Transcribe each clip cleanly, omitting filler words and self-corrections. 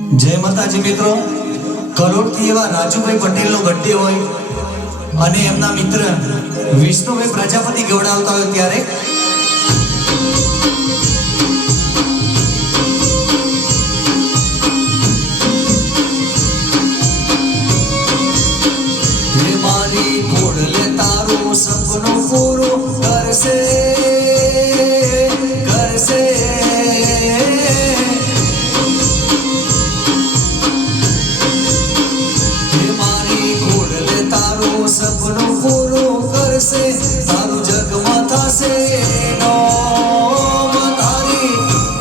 જય માતાજી મિત્રો, કરોડથી એવા રાજુભાઈ પટેલનો બર્થડે હોય અને એમના મિત્ર વિષ્ણુભાઈ પ્રજાપતિ ગવડાવતા હોય ત્યારે મારી ઘોડલે તારું સપનું પૂરું કરશે કરશે સપનું પૂરું કરશે તારું જગમાં થશે તારી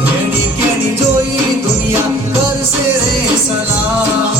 રેડી કેડી જોઈ દુનિયા કરશે રે સલામ